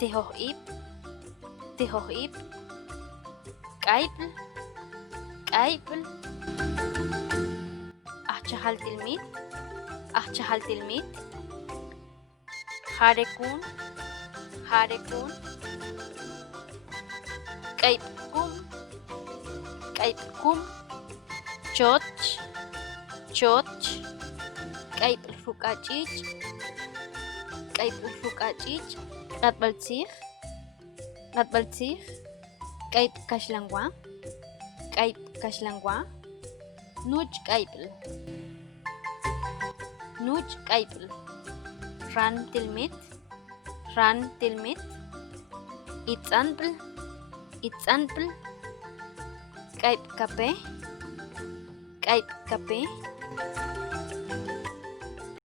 تهوئيب تهوئيب قايبل قايبل أحشهال تلميذ أحشهال تلميذ خاركون خاركون قايبكم قايبكم ቾች ቾች ቀይ ፉቃጭጭ ቀይ ፉቃጭጭ ቀጥበልሲኽ ቀጥበልሲኽ ቀይ ካሽለንጓ ቀይ ካሽለንጓ ኑጭ ቀይብል ኑጭ ቀይብል ራን ትልሜት ይጸንብል ይጸንብል ቀይ ከቤ ቀይ ከቤ